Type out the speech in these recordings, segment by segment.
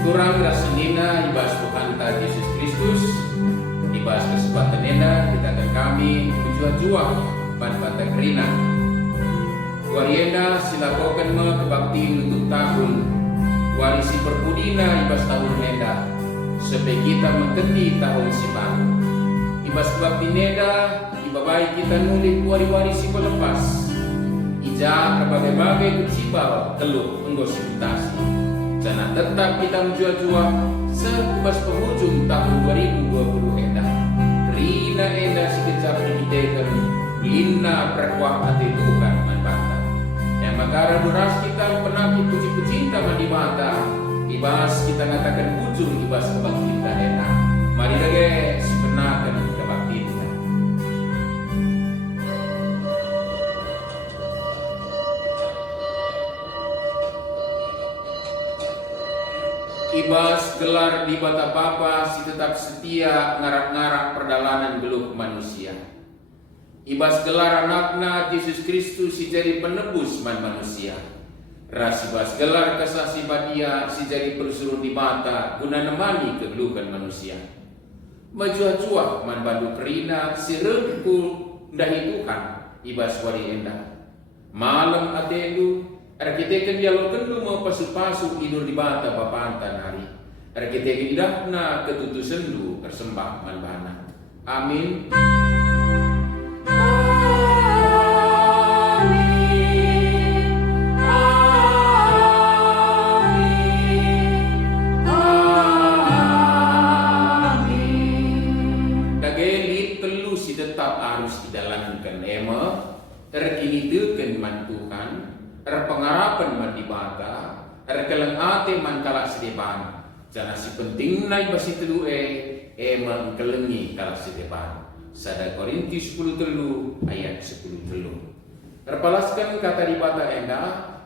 Kurang rasenina ibas Tuhan Yesus Kristus, ibas kesempatan enda kita akan kami berjua-jua pada kerina. Warienda silakokan me kebaktiin untuk tahun warisi perpudina ibas tahun enda sampai kita mengerti tahun si baru. Ibas kebaktiin enda ibabai kita nulik wari-warisi pelepas. Ija berbagai-bagai kucibal keluh enggosipitasi. Jangan tetap kita menjua-jua sebas penghujung tahun 2020 enda. Rina enda sekejap dikitekan lina berkuah hati Tuhan manbata. Yang magara duras kita penakit puji-pucinta mandi mata. Ibas kita ngatakan ujung ibas kebak kita enda. Mari lagi sebenarkan kebak kita. Ibas gelar di bata papa si tetap setia ngarak-ngarak perdalanan geluh manusia. Ibas gelar anakna Yesus Kristus si jadi penebus manusia. Ras ibas gelar kesasi badia si jadi persuruh di mata guna nemani kegeluhan manusia. Majua-jua man bandu kerina si rengku dahi Tuhan ibas wari endah. Malam atendu arkiteken dialog kendu mau pasu-pasu tidur di bata papantan hari. Arkiteken idahna ketutu sendu persembah manbana. Amin. Dageli telu si tetap harus didalankan ema terkini teken man Tuhan. Pengarapan man di bata, kelang ate man kalak sedepan. Jangan si penting naik basi telu man kelengi kalak sedepan. Sada Korintus 10 ayat 10 telu. Terpalaskan kata di bata enda,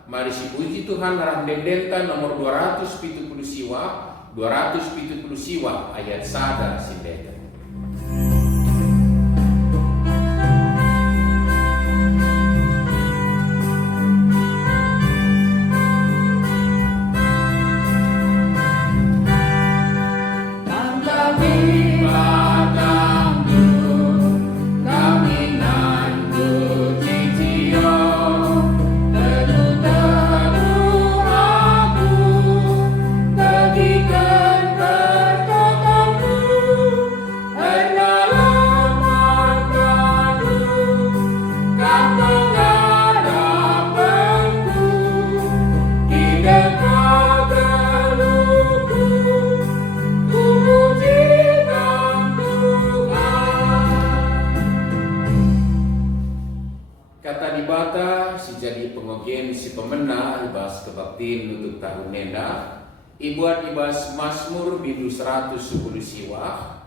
mari si puji Tuhan arah dendenta nomor 270 siwa, 270 siwa ayat sada sindeta. Ibas kebaktiin untuk tahun nenda ibuat ibas Mazmur bidu 110 siwa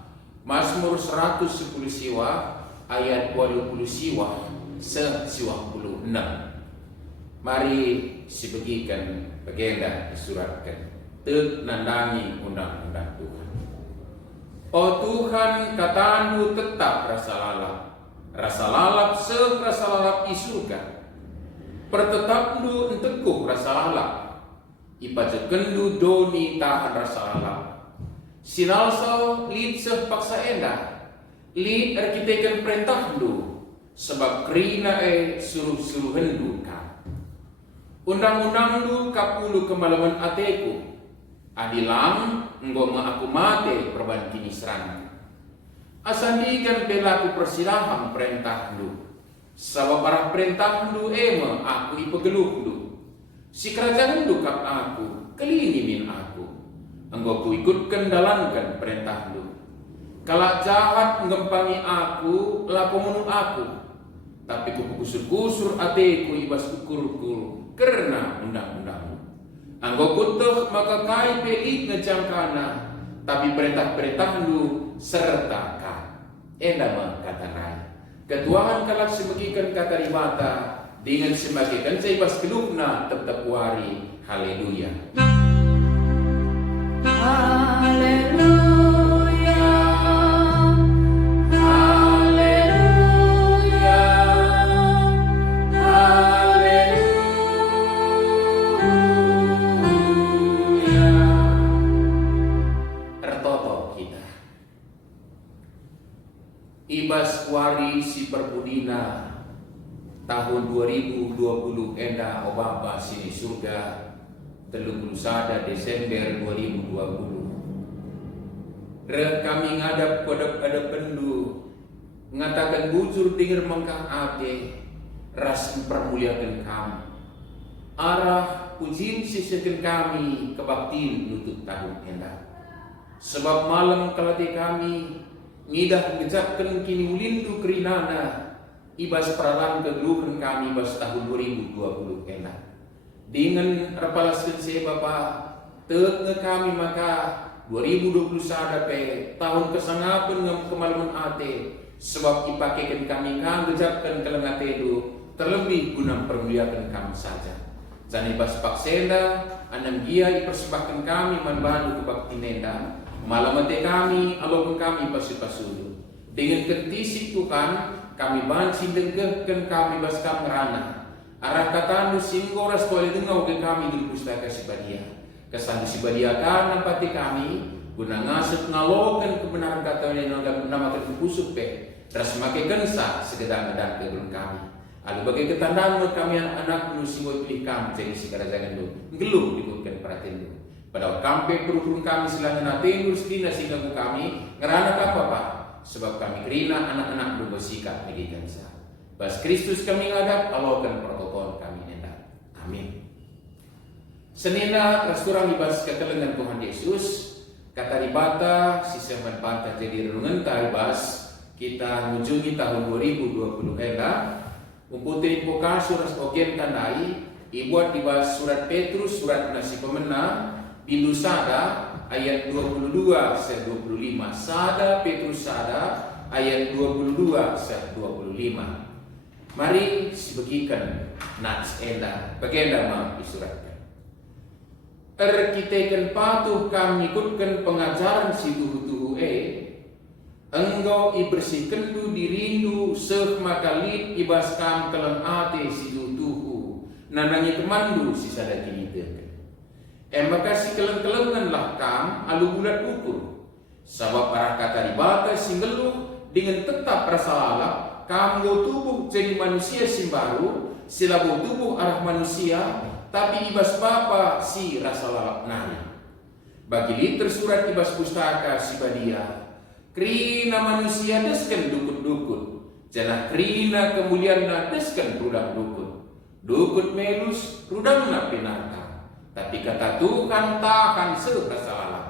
Mazmur 110 siwa ayat 20 siwa se-siwa 6. Mari sibegikan bagenda disuratkan tek nandangi undang-undang Tuhan. Oh Tuhan katamu tetap rasa lalap se-rasa lalap isurga. Pertetapndu enteguh rasa lalap, ipajekendu doni tahan rasa lalap. Sinalsau lid paksa endah, lid arkiteken perintahdu, sebab kerina suruh hendu ka. Undang-undangdu kapulu kemalaman ateku, adilang enggo aku mate perban kini serang. Asandikan belaku persilaham perintahdu. Sabab para perintah lu ema aku ipegeluh lu. Si kerajaan lu kap aku kelini min aku. Engkau ku ikutkan dalankan perintah lu. Kalau jahat ngempangi aku laku menurut aku. Tapi ku kusur-kusur ateku ibas ukur-ukur karena undang-undang lu. Engkau kutuh maka kai pelit ngejangkana. Tapi perintah-perintah lu serta ka. Enda mah kata rai. Ketuaan kalak sebagikan kata ribata dengan sebagikan seibas kelukna tetap wari. Haleluya. Haleluya. Haleluya. Haleluya. wari si perpudina tahun 2020 enda o Bapa sini surga 31 Desember 2020. Kami ngadap pada pendu ngatakan bujur dengar mengkang ate ras permuliakan kami. Arah pujian sisikan kami kebaktiin nutup tahun enda. Sebab malam kelate kami ngidah ngejapkan kini ulindu kerinana ibas peralan kegeluhan kami bas tahun 2020 enda. Dengan repalaskan saya Bapa tetnge kami maka 2021 tahun kesangapan ngam kemalaman ate sebab ipakaikan kami kang gejapkan kelengate itu terlebih guna permuliakan kami saja. Jani bas paksenda anam gia ipersembahkan kami manbandu kebakti nenda malamate kami alokun kami pasu-pasudu dengan ketisik Tuhan kami bansi dengkehkan kami bas kamrana arah katanu singgoras tole dengau ke kami dulu pustaka sibadia kesan sibadia kan nampati kami guna ngasut ngalokan kebenaran kata yang namakan kusuk pe terus makai gensa segedang-gedang kegelun kami. Lalu bagai ketandaan menurut kami anak-anak nusiwo pilih kami jadi segera jangan dulu gelum dibutkan perhatian dulu. Padahal kampe perukun kami silangan natendur setina sehingga kami ngerana apa Pak? Sebab kami kerina anak-anak dulu bersikap bagi gensa. Bas Kristus kami ngadap alakan protokol kami nenda. Amin. Senina restoran ibas ketelengan Tuhan Yesus kata ribata siseman bantah jadi renungan taribas kita mengunjungi tahun 2020 enda umputin poka surat okem tandai ibuat dibahas surat Petrus surat nasi pemena bindu sada ayat 22 se 25 sada Petrus sada ayat 22 se 25. Mari sebegikan nats enda bagenda ma disuratkan. Kita patuh kami ikutkan pengajaran si tuhu-tuhu engkau ibersihkan du dirindu seh makalit ibaskan keleng ate si tuhu nanangi temandu si sada kini teken. Maka si keleng-kelengan lah kam alu bulat ukur. Sabab arah kata dibata singgeluh dengan tetap rasa lalap kam go tubuh jadi manusia si baru sila go tubuh arah manusia tapi ibas Bapa si rasa lalap nari. Bagi liter surat ibas pustaka si badia krina manusia desken dukut-dukut janah krina kemuliaan na desken rudang dukut dukut melus rudang na pinata tapi kata Tuhan tahan serasa lalap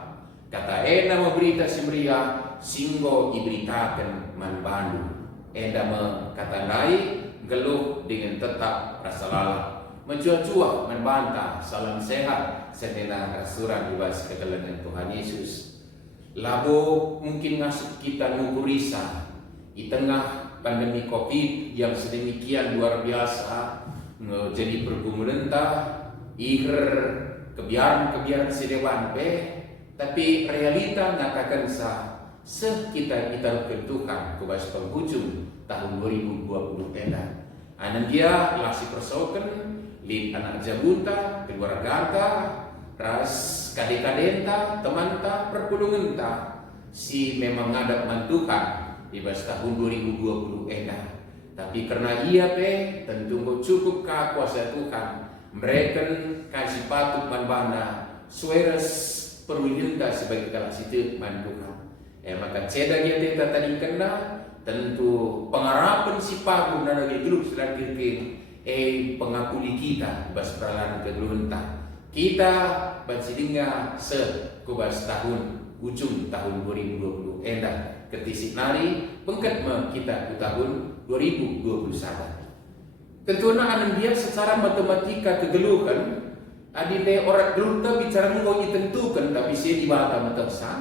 kata ena memberita simria singgo iberitakan manbandu enda kata naik geluh dengan tetap rasa lalap mencuah-cuah membantah salam sehat senena rasuran dibas ketelengan Tuhan Yesus. Labo mungkin ngasih kita nungkurisa di tengah pandemi COVID yang sedemikian luar biasa jadi pergumulan kebiaran sedewan tapi realita ngatakan kita Tuhan kubas penghujung tahun 2020 enda anak dia lasi persoakan lid anak jabuta keluarga ras kadek-kadenta temanta perpulungan ta si memang ngadap mantukan di tahun 2020 enda tapi karena ia tentu cukup ka kuasa Tuhan mereka kasih patut manbana sueres perwilita sebagai kalah situ mantukan maka ceda dia tadi kena tentu pengarapan si pagu nada grup selanjutnya pengakuli kita bas peralan kegelunta kita bansidinga sekubas tahun ujung tahun 2020 enda ketisik nari pengkat kita ke tahun 2021 tentunya anak dia secara matematika kegeluhan adile orang gelunta bicara ngau ditentukan tapi saya dibata matangsa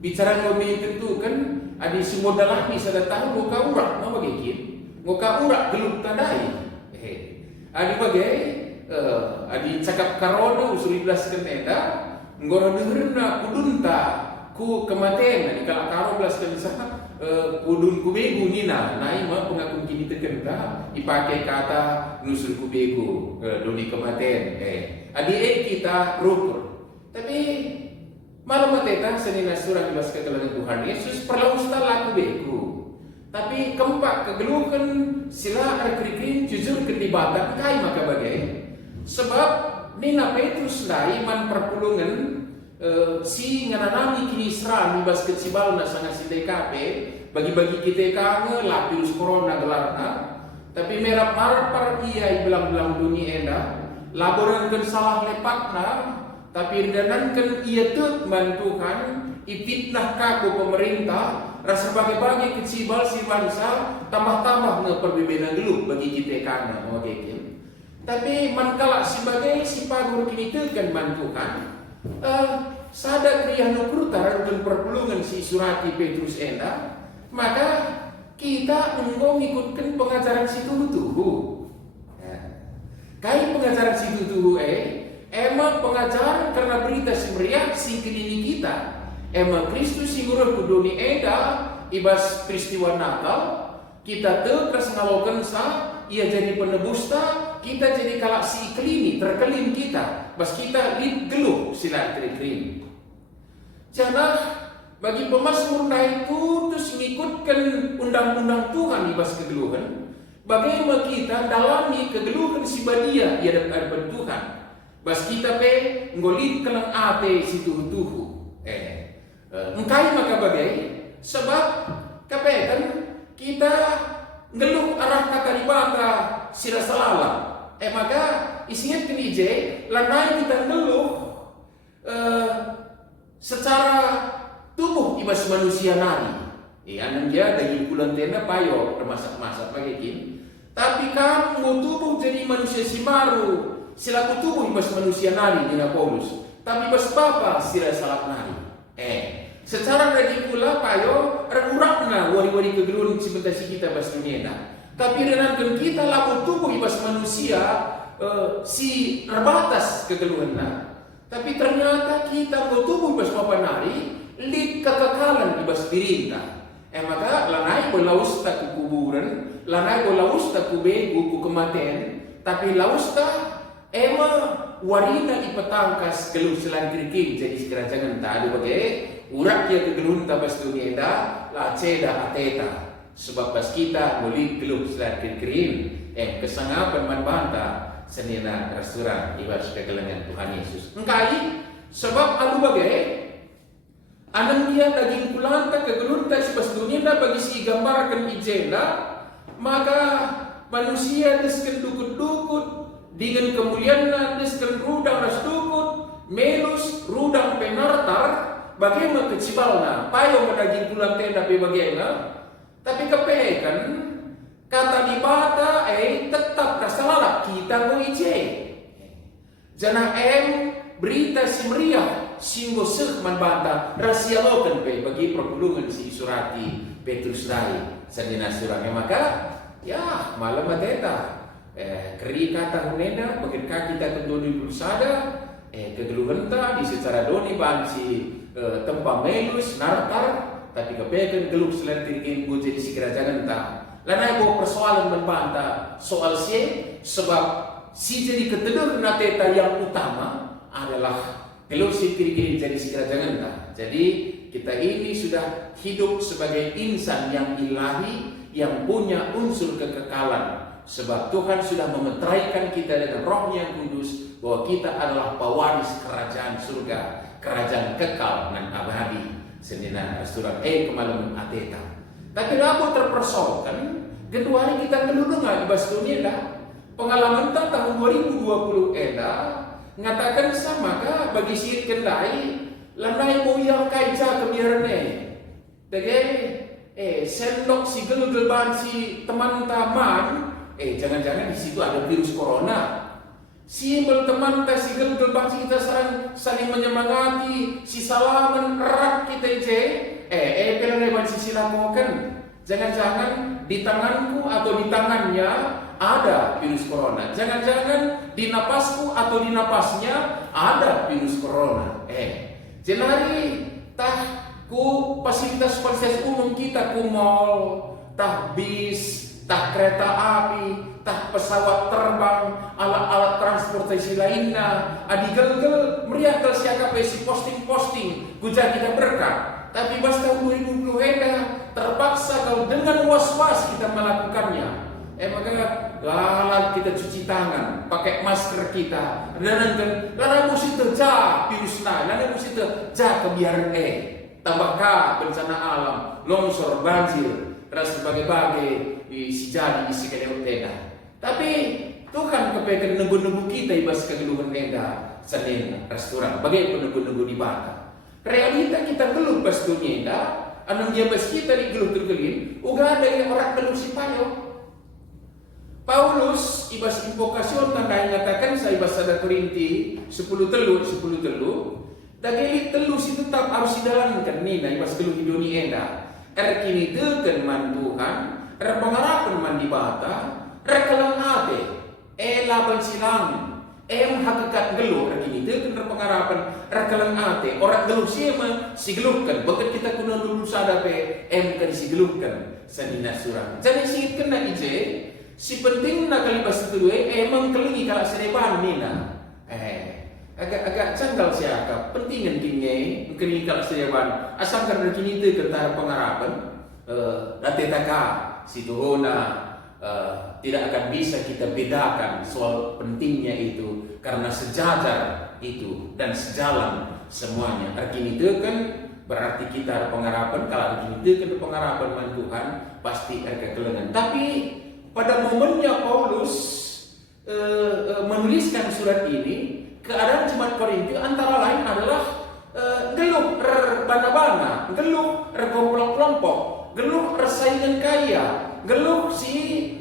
bicara ngau ditentukan adi semua dalami sada tahu ngau urak mau bagikin ngau urak gelunta dai adi bagai adi cakap karono usul iblas keneda ngoro dengerna kudunta ku kematian adi kala karo belas kenesa kudun kubegu nina nai mah pengakun kini terkenta dipakai kata nusul kubegu doni kematian adi kita rukur tapi malam mateta senina surah iblas ketelangan Tuhan Yesus perlu ustala kubegu Tapi kempak kegeluhan sila arkrikrin jujur kedibatan kai maka bagai. Sebab Nina Petrus lai man perpulungan si ngananami kini serang ibas kecibal na sangat si DKP bagi-bagi kita kange lah virus corona gelarna. Tapi merap marap par iya belang-belang dunia enda laboran kan salah lepakna. Tapi danan kan ia tet bantukan ipitnah kaku pemerintah rasa bagi-bagi kecibal si bangsa tambah-tambah nge perbedaan dulu bagi kita kana mau kekin. Tapi mankala sebagai si pagur kini tekan bantukan sada kriya nukurtar dan perpulungan si surati Petrus enda maka kita engkau ngikutkan pengajaran si tuhu. Kai pengajaran si tuhu emang pengajaran karena berita si meriah si kedini kita. Emang Kristus si ngurah kudoni eda ibas peristiwa Natal kita terus ngalokan sa ia jadi penebus ta kita jadi kalak si iklimi terkelim kita bas kita geluh sila terkelim. Jana bagi pemasmur na itu terus ngikutkan undang-undang Tuhan ibas kegeluhan bagaimana kita dalami kegeluhan si badia ia dapat Tuhan bas kita pe ngolit kelang ate si tuhu-tuhu. Engkai maka bagai sebab kapetan kita ngeluh arah kata dibata sila salala maka isinya kenije lanai kita ngeluh secara tubuh ibas manusia nari anan dia daging bulan tenda payo termasak-masak bagai tapi kamu tubuh jadi manusia si baru sila tubuh ibas manusia nari dina Paulus tapi ibas bapa sila salat nari secara daging pula payo rekurakna wari-wari kegeluhan sebentar si kita bas dunia tapi dengan kita laku tubuh ibas manusia si terbatas kegeluhan tapi ternyata kita mau tubuh ibas papanari lid kekekalan ibas dirinta maka lanai bolaus tak kuburan lanai bolaus tak kubegu ku kematian tapi lausta warina ipetangkas geluh selan kriking jadi sekerajangan tak ada bagai urak dia kegeluhan tabas dunia eda la ceda ateta sebab pas kita mulik geluh selat kering kesangapan man banta senina restoran ibas kegelengan Tuhan Yesus engkai sebab alu bagai anang dia daging kulanta kegeluhan tak sebas dunia dah bagi si gambarkan ijenda maka manusia desken dukut-dukut dengan kemuliaan desken rudang ras dukut melus rudang penartar bagaimana kecibalna payo daging kulang tenda pe bagaimana tapi kepekan kata di bata tetap kasalala kita go ije jana berita si meriah singgo sek man bata rahasia lokan pe bagi perpulungan si surati Petrus dai sanina surangnya maka ya malam mateta keri kata hunena bagian kita kedoni bersada kegeluhan di secara doni bansi tempat melus nartar tapi kepekan geluh selain tinggi gue jadi si kerajaan tak lanai bawa persoalan membantah soal si sebab si jadi ketedur nateta yang utama adalah geluh si kiri-kiri jadi si kerajaan tak jadi kita ini sudah hidup sebagai insan yang ilahi yang punya unsur kekekalan sebab Tuhan sudah memeteraikan kita dengan roh yang kudus bahwa kita adalah pewaris kerajaan surga kerajaan kekal dan abadi senina surat kemalam ateta tapi rabu terpersoalkan kedua hari kita ngelulungan ibas dunia dah pengalaman tahun 2020 ngatakan sama kah bagi si kendai lanai moyang kaisa kebiarane dege sendok si gel-gelban si teman-teman jangan-jangan di situ ada virus corona. Simbol teman kita si gel-gelban si kita saling menyemangati, si salaman erat kita peleban si silamokan. Jangan-jangan di tanganku atau di tangannya ada virus corona. Jangan-jangan di napasku atau di napasnya ada virus corona. Jenari ku fasilitas umum kita ku mall, bis, kereta api, pesawat terbang, alat-alat transportasi lainnya, gel-gel meriah siapa si posting-posting, gujah kita berkah. Tapi pas tahun 2020 terpaksa kalau dengan was-was kita melakukannya. Maka lalat kita cuci tangan, pakai masker kita, dan mesti terja virus lain, mesti terja kebiaran tambah bencana alam, longsor, banjir, dan sebagai isi jadi isi kelewat tenda. Tapi Tuhan kepengen nunggu-nunggu kita ibas kegeluhan tenda, senin restoran, bagai penunggu-nunggu di bata. Realita kita geluh pas dunia, anong jabas kita di geluh tergelin, uga ada yang orang geluh si payo. Paulus ibas invokasyon tandai ngatakan sa ibas sada Korinti 10 telu dagili telu si tetap harus didalankan nina ibas telu hidoni enda kini deken man Tuhan pengarapan man di bata kalang ate laban silang hakikat geluh kini deken pengarapan kalang ate orang geluh siya si geluhkan bakat kita kuno dulu sadape kan si geluhkan sa dinasuran jadi si kena ije si penting na kalibas itu emang kelingi kalau sereban nina agak canggal siapa pentingan kini kelingi kalau sereban asal karena kini itu kentara pengarapan datetaka si tuhona tidak akan bisa kita bedakan soal pentingnya itu karena sejajar itu dan sejalan semuanya. Artinya itu kan berarti kita pengarapan kalau artinya itu kan pengarapan man Tuhan pasti agak kelengan. Tapi pada momennya Paulus menuliskan surat ini, keadaan jemaat Korintus antara lain adalah geluh berbana-bana, geluh berkelompok-kelompok, geluh persaingan kaya, geluh si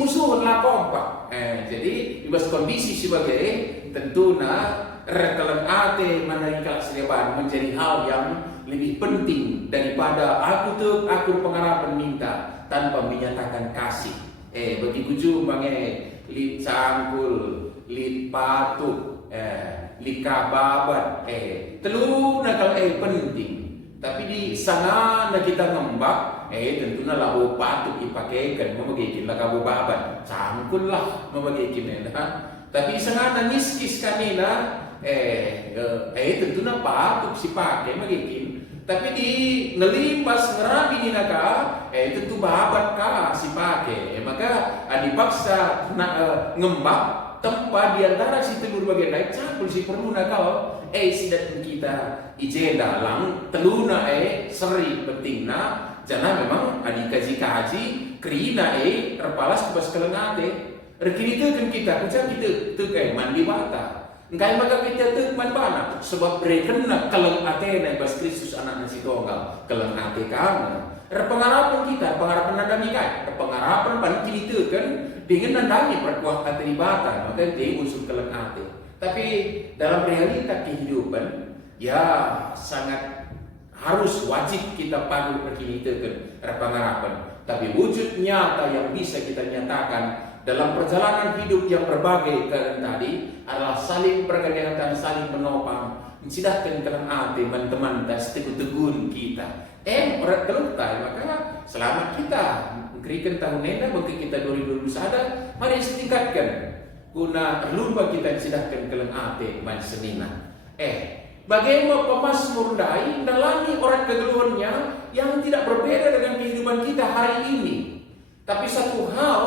musuh lah kompak. Jadi ibas kondisi sebagai tentunya rekalan ate menaikkan sedeban menjadi hal yang lebih penting daripada aku pengarapan minta tanpa menyatakan kasih. Bagi kucu lit cangkul, lit patuk, lit kababat, telu nakal penting. Tapi di sana na kita ngembak, tentunya labu patuk dipakaikan membagikan lah kabu babat, cangkul lah membagikan Tapi sana na niskis kanina, tentunya patuk si pakai magikin. Tapi di ngelimpas ngerabi naka, tentu babat ka si pakai. Maka dipaksa ngembak tempat di antara si telur bagian naik cangkul si perlu nakal. Sidat kita ijenda lang teluna seri pentingna jana memang kaji krina terpalas kubas kelengate rekini kan kita tuh mandi mata engkai maka kita tuh man bana sebab rekena kelengate na bas Kristus anak nasi tunggal kelengate kamu pengarapan kita pengarapan nandami kai pengarapan pan kini tuh kan dengan nandami perkuah kateribatan maka dia unsur kelengate. Tapi dalam realita kehidupan ya sangat harus wajib kita padu perkinitekan pengarapan. Tapi wujud nyata yang bisa kita nyatakan dalam perjalanan hidup yang berbagai keadaan tadi adalah saling bergandengan, saling menopang, mencidahkan kelang hati teman-teman dan tegun kita. Orang keluktai maka selamat kita memberikan tahun nenda bagi kita 2021 mari setingkatkan. Guna lumba kita disidahkan keleng ate man senina. Bagaimana pemazmur dai dalami orang kegeluhannya yang tidak berbeda dengan kehidupan kita hari ini. Tapi satu hal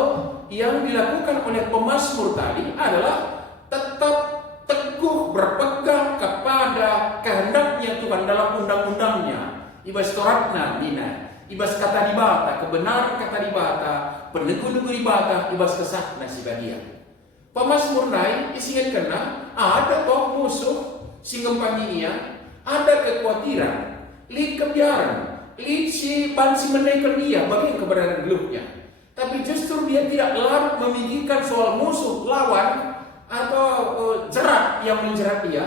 yang dilakukan oleh pemazmur tadi adalah tetap teguh berpegang kepada kehendaknya Tuhan dalam undang-undangnya. Ibas Toratna nina, ibas kata dibata, kebenaran kata dibata, peneguh-neguh dibata, ibas kesakna si bagian. Pemazmur naik isingan kena ada toh musuh singgempaninya ada kekhawatiran lid kebiaran lid si bansi menaikkan dia bagi keberadaan geluhnya tapi justru dia tidak larut memikirkan soal musuh lawan atau jerat yang menjerat dia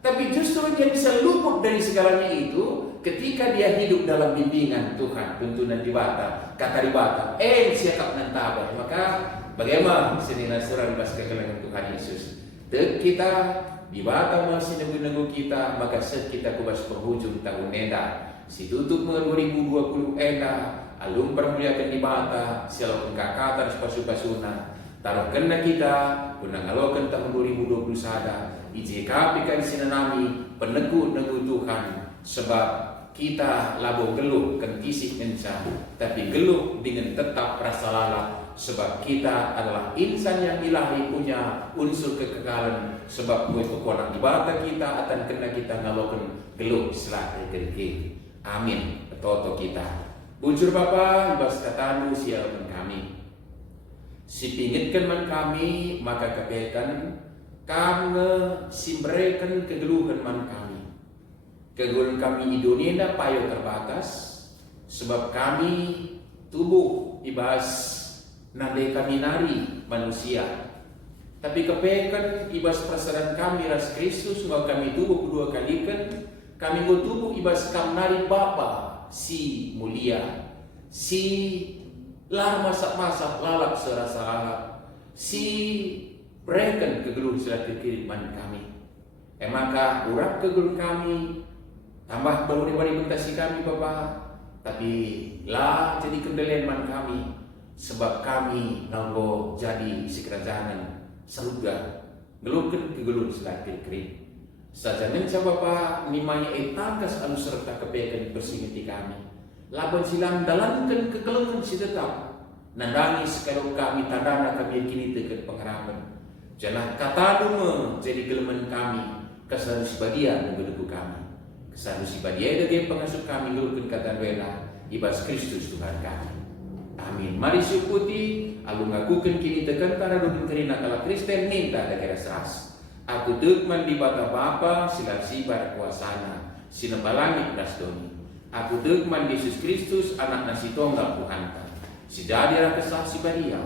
tapi justru dia bisa luput dari segalanya itu ketika dia hidup dalam bimbingan Tuhan tuntunan dibata kata dibata siakap nantabah maka bagaimana senina surah bas kekelangan Tuhan Yesus. Kita dibata masih nunggu-nunggu kita maka set kita kubas penghujung tahun nenda. Si tutup 2020 enda alum permuliakan dibata sialaun kakata pasuka-pasuna. Taruh kena kita guna ngalokan tahun 2021 IJKP kan sinanami peneguh-neguh Tuhan sebab kita labo geluh kan kisih menca, tapi geluh dengan tetap rasa lala, sebab kita adalah insan yang ilahi punya unsur kekekalan, sebab buat kekuatan ibadah kita akan kena kita ngalokan geluh selagi kerja. Amin. Toto kita. Bujur Bapa, ibas katamu siapkan kami. Si pingitkan man kami, maka kebekan kami simbrekan kegeluhan man kami. Kegeluhan kami Indonesia payo terbatas, sebab kami tubuh ibas nandai kami nari manusia. Tapi kepekan ibas perasaan kami ras Kristus, sebab kami tubuh kedua kali kan, kami tubuh ibas kam nari Bapa si mulia, si lar masak-masak lalap serasa lalap, si berikan kegeluh selagi kiriman kami. Maka urap kegeluh kami, tambah baru diberi kami Bapa, tapi lah jadi kendalian man kami, sebab kami nanggo jadi si kerajaan surga, geluhkan kegeluh selagi kiri. Sajanin sa Bapa nimanya etakas anu serta kepekan bersingiti kami. Laban silang dalankan kekelengan si tetap. Nandangis kalau kami tandana kami kini tekan pengharapan. Jangan kata duma jadi geleman kami kesan sebagian menggelebu kami. Kesan sebagian dari pengasuh kami geluhkan kata wela ibas Kristus Tuhan kami. Amin. Mari syukuti alung ngakukan kini tekan para dukun kerina kala Kristen minta dari ras. Aku dukman di bata Bapa silar sibar kuasana sinembalangit dasdoni. Aku dukman Yesus Kristus anak nasi tunggal Tuhanta. Si jadilah kesaksi badia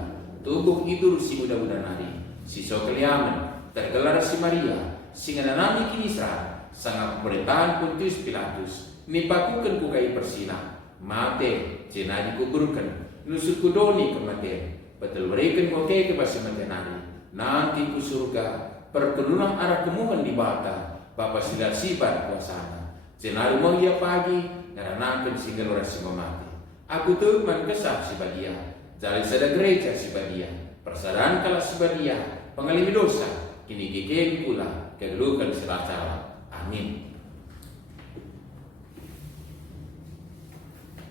tubuh itu si muda-muda nari. Si sokeliaman tergelar si Maria singananami kinisra sangat pemerintahan Pontius Pilatus. Nipakukan kukai persina mate cina dikuburkan nusuk kudoni kematian. Betul berikan koke ke basi mantenari nanti ku surga. Perkelunan arah kemuhan di bata Bapak silar sibar kuasana jenari mengia pagi ngaranakan singgah orang si memati. Aku tuh mengkesah si badia jali sada gereja si badia persadaan kalah si badia pengalimi dosa kini gigeng pula kegelukan silacala. Amin.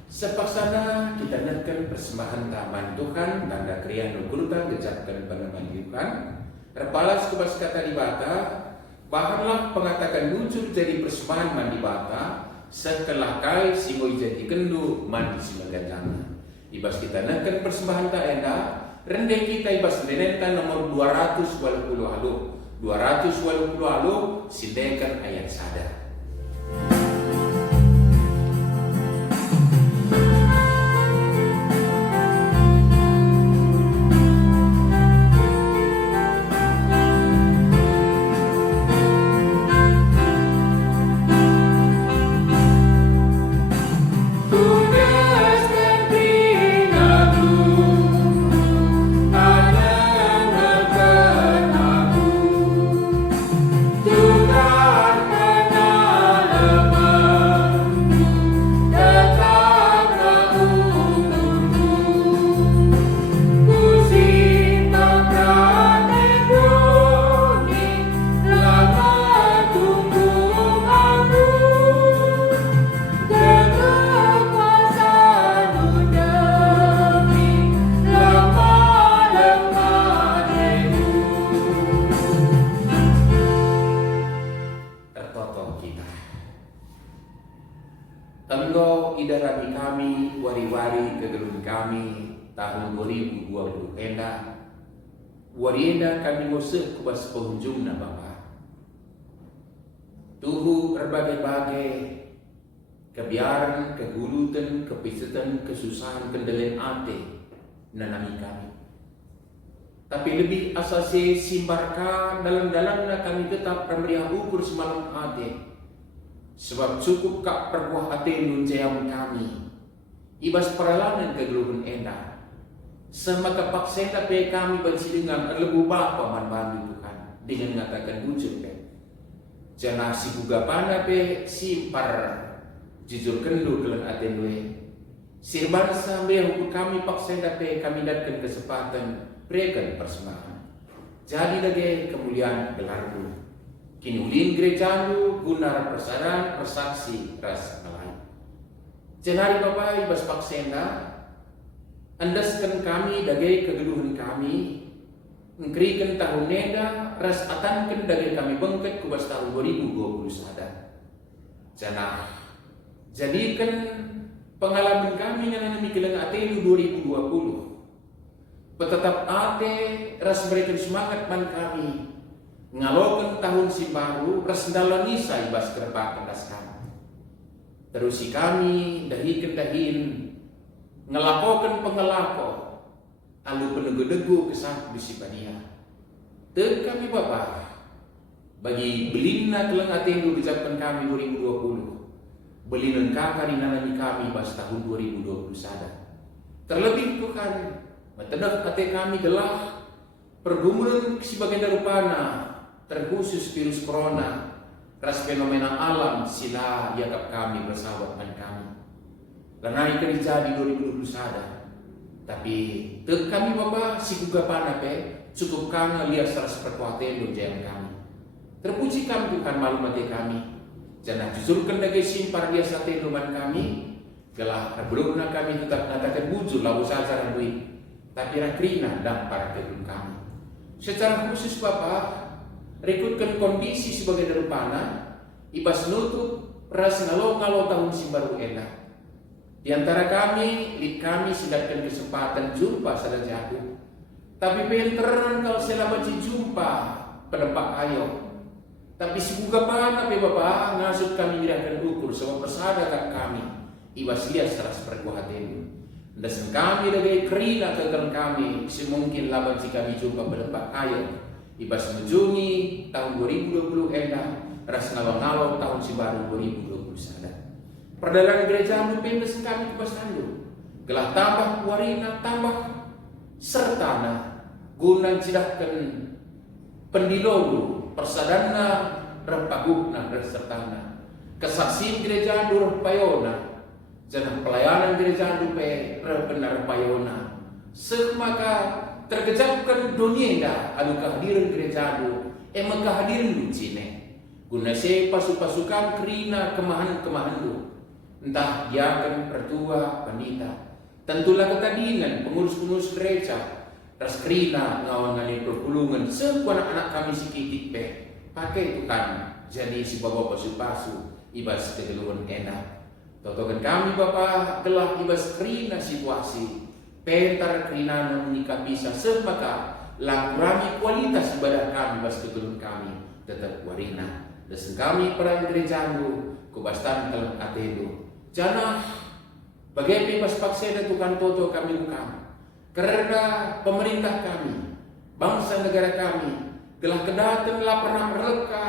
Sepaksana kita naikkan persembahan taman Tuhan tanda krian nukurutan gejatkan pengemaliukan Repalas kebas kata di bata, bahanlah pengatakan lucu jadi persembahan mandi bata, setelah kai simoi jadi kendu mandi simagajana. Ibas kita naikkan persembahan tak endah, rendeng kita ibas menentan nomor 280 alu, 280 alu sindekan ayat sadar. Tenggo idarami kami, wari-wari kegelun kami tahun 2020 enda. Wari enda kami ngusuk kubas penghujungna Bapa. Tuhu berbagai-bagai kebiaran, kegulutan, kepisetan, kesusahan, kendalian ate nanami kami. Tapi lebih asasi simbarkan dalam-dalamnya kami tetap pemberian ukur semalam ate. Sebab cukup kak perbuah hati nuncayam kami ibas peralanan kegeluhan enda semaka paksena pe kami bersilingan lebu Bapa man bantu Tuhan dengan mengatakan bujur pe jangan si buga pana pe simpar jujur kendu kelan atenwe sirban sambil hukum kami paksena pe kami datang kesempatan berikan persembahan jadi lagi kemuliaan gelarmu kini ulin gerejamu guna persaran persaksi ras malai. Jenari Bapak ibas paksenda, andaskan kami dagai kegeluhan kami, ngkriken tahun neda, ras atankan dagai kami bengket kubas tahun 2020 sada. Janah, jadikan pengalaman kami yang nanti keleng atelu 2020. Petetap ate ras berikan semangat man kami, ngalokan tahun si baru, ras ndalani sa ibas kerepakan das kami. Terus si kami dahikan dahin ngelakokan pengelako alu penegu-degu kesah bisi pania. Teg kami Bapak bagi belina keleng atendu ucapan kami 2020 belinan kakak dinanami kami pas tahun 2020 sada. Terlebih bukan matedaf ate kami gelah pergumulan sebagai darupana terkhusus virus corona. Ras fenomena alam sila yakap kami bersahabat dengan kami. Lanai kerja di 2020 sada. Tapi tek kami Bapak si kugapana pe cukup kana lias ras perkuatan donjayan kami. Terpuji kami Tuhan malu mati kami. Jangan jujurkan lagi simpar dia sate luman kami. Gelah belumna kami tetap natakan bujur lalu saja randui. Tapi rakrina dan para kedun kami. Secara khusus Bapak rekrutkan kondisi sebagai darupana ibas nutup ras ngalo tahun si baru enak. Di antara kami sidatkan kesempatan jumpa sada jatuh. Tapi penteran kalau selama jumpa penempak ayo. Tapi sebuka pana pe Bapak ngasut kami gerakan ukur sama persada kak kami ibas lias ras perkuatan. Dan kami dagai kerina kekan kami semungkin laban si kami jumpa penempak ayo. Ibas menjungi tahun 2020 enak ras ngalo tahun si baru 2020 sada. Perdagangan gereja pendes kami ibas tandu. Gelah tambah warina tambah sertana guna cidahkan pendilolu persadana rempagukna sertana kesaksian gereja dur payona jangan pelayanan gereja dupe benar payona semaka terkejapkan dunia adu kehadiran gereja adu emang kehadiran du cine guna se pasukan kerina kemahan du entah dia akan pertua panita tentulah ketadingan pengurus gereja ras kerina ngawan-ngani perpulungan semua anak-anak kami sikitik pe pakai itu kan jadi si bawa pasu ibas kegeluhan enak totokan kami Bapak gelah ibas kerina situasi pentar kerina menikah bisa semaka langkurangi kualitas ibadah kami bas kegeluhan kami tetap warina desen kami perang gerejamu kubastan kalau atelu jana bagaimana bas pakseda tukan toto kami bukan karena pemerintah kami bangsa negara kami telah kedatang lapar mereka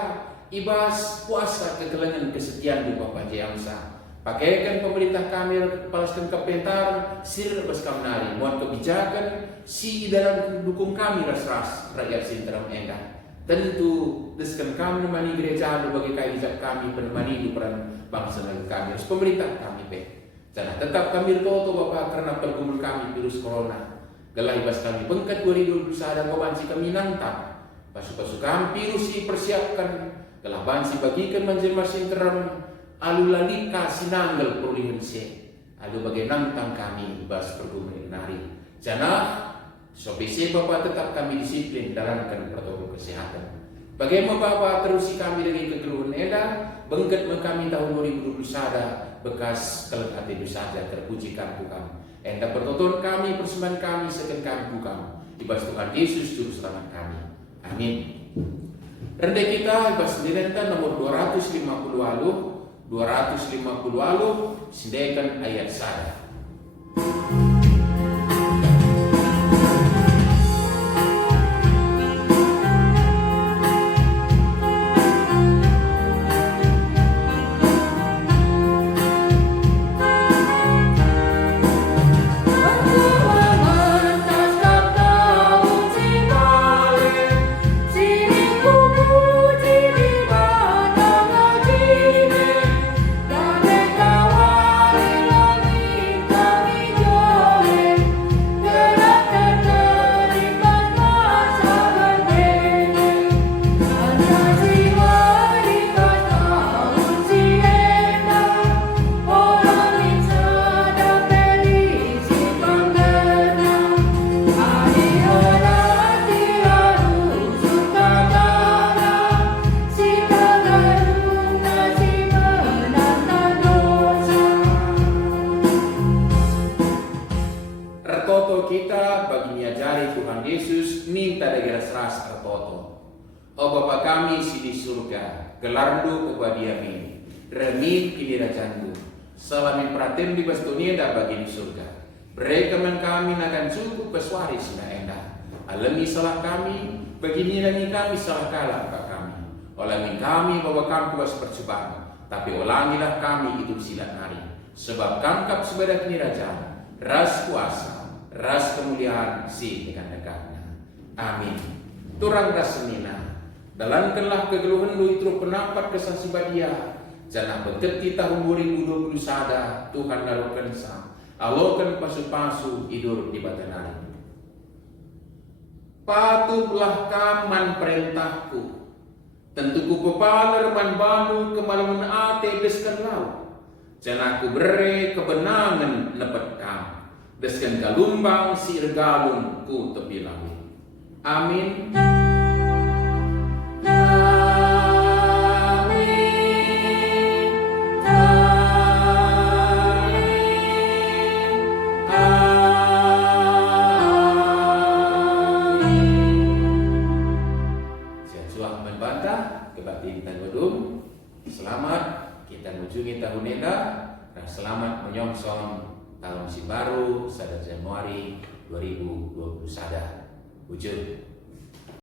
ibas puasa kegelangan kesetiaan di Bapak Jayamsa. Pakaikan pemerintah kami palaskan kepentar sir bas kamnari muat kebijakan si dalam dukung kami ras rakyat sinteram endah. Tentu deskan kami menemani gereja bagi kaizat kami penemani di peran bangsa dan kami harus pemerintah kami pe. Jangan tetap kami toto Bapak karena pergumul kami virus corona. Gelah ibas kami bengkat 2021 ada bansi kami nantang. Pasukan kami virus persiapkan gelah bansi bagikan manjil sinteram alu lalika sinanggal perulihan se alu bagai nantang kami bas pergumulan nari jana sobisi Bapak tetap kami disiplin dalamkan protokol kesehatan bagaimana Bapak terusi kami dari kegeluhan edah bengket kami tahun 2021 bekas kelak hati saja terpujikan Tuhan enda pertonton kami persembahan kami seken kami Tuhan ibas Tuhan Yesus juru selamat kami amin. Rendah kita ibas direnta nomor 250 alu sindekan ayat sada. Kami surga, kelardo kebadiami, remin kini rajandu, salamin praten di bastonienda bagi di surga. Mereka kami akan cukup peswaris na endah. Alami salah kami, begini lagi kami salah kalah ke kami. Olangi kami bahwa kami was percobaan, tapi ulangilah kami hidup silat hari. Sebab kangkap sebadak kerajaan, ras kuasa, ras kemuliaan si dekat-dekatnya. Amin. Turang rasemina, dalankanlah kegeluhan lu itu pendapat kesaksi badia. Jangan berketi tahun 2020 sada Tuhan naruhkan sang. Alokan pasu-pasu hidur di batanari. Patuhlah kaman perintahku. Tentuku pepaler man banu kemalaman ate deskan lau. Jangan aku beri kebenangan nepet kam. Deskan galumbang si irgalun ku tepi lawi. Amin. Selamat kita mengunjungi tahun Neda dan selamat menyongsong tahun si baru sada Januari 2020 sada. Wujud.